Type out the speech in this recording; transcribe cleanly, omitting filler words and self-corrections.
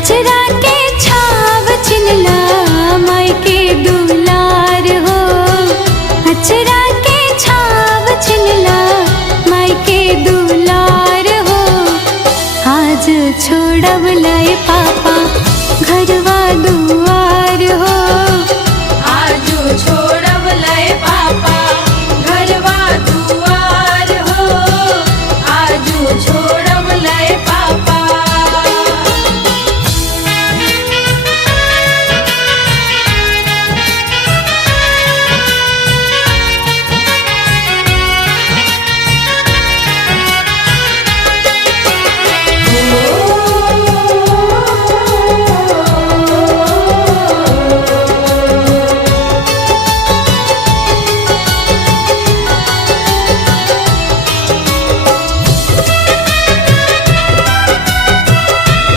अचरा के छाव छिनला माई के दुलार हो। अचरा के छाव छिनला माई के दुलार हो। आज छोड़ब लाए पापा घरवा दू